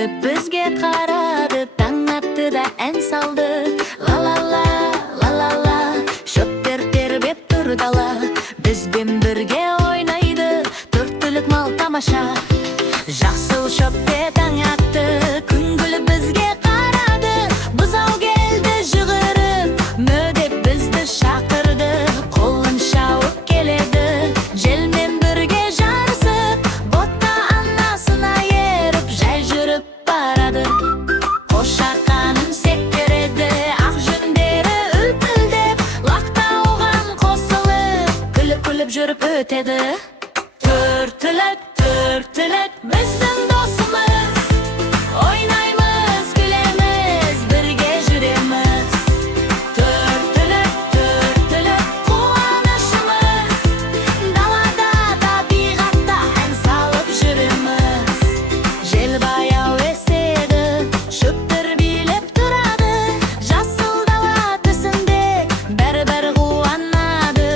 күліп бізге қарады, таң атты да ән салды. Ла-ла-ла, ла-ла-ла, шөптер тербеп тұр дала, бізбен бірге ойнайды төрт түлік мал тамаша. Жақсыл шөпте таң атты, күн күліп бізге қарады, бұзау келді жүгіріп, мөдеп бізді шақырды. Қолын шауып келеді, желмен бірге жарысып, ботқа анасына еріп, жай жүріп барады. Қошақанын сектереді, ақ жүндері үлпілдеп, лақта оған қосылып, күліп-күліп жүріп өтеді. Төрт түлік біздің досымыз, ойнаймыз, күлеміз, бірге жүреміз. Төрт түлік қуанышымыз, далада табиғатта ән салып жүреміз. Жел баяу еседі, шөптер билеп тұрады, жасыл дала түсінде бәрі қуанады.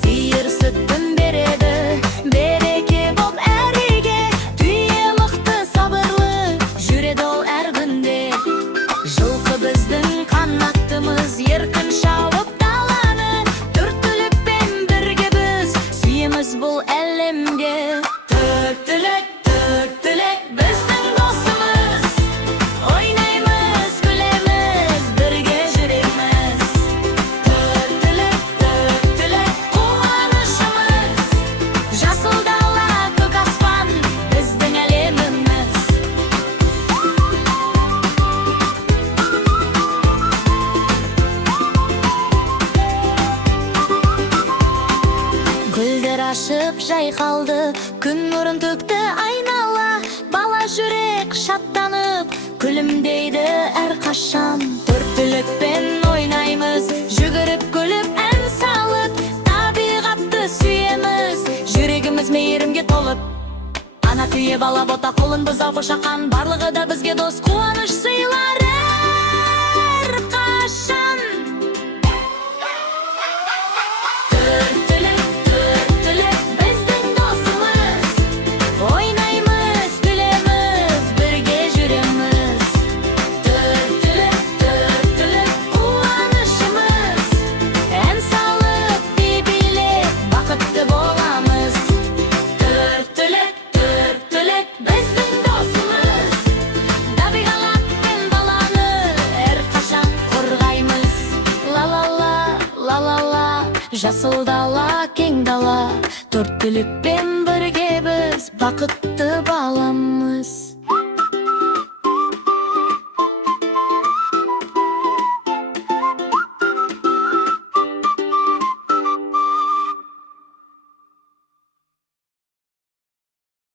Сиыр сүттін береді, береке боп әр үйге, түйе мықты сабырлы жүреді ол әр күнде. Жылқы біздің қанаттымыз, еркін шауып даланы, төрт түлікпен бірге біз сүйеміз бұл әлемге. Төрт түлік біздің досымыз, ойнаймыз, күлеміз, бірге жүреміз. Төрт түлік қуанышымыз, жасыл дала, көк аспан біздің әлеміміз. Гүлдер ашып жайқалды, күн нұрын төкті айнала, бала жүрек шаттанып, күлімдейді әр қашан. Төрт түлікпен ойнаймыз, жүгіріп күліп ән салып, табиғатты сүйеміз, жүрегіміз мейірімге толып. Ана түйе бала бота қолын бұзау қошақан, барлығы да бізге дос, қуаныш сыйлар әр қашан. Төрт түлік біздің досымыз, ойнаймыз, күлеміз, бірге жүреміз. Төрт түлік қуанышымыз, ән салып, би-билеп, бақытты боламыз. Төрт түлік біздің досымыз, табиғат пен баланы әрқашан қорғаймыз. Ла-ла-ла, ла-ла-ла, жасыл дала, кең дала, төрт түлікпен бірге біз бақытты бала.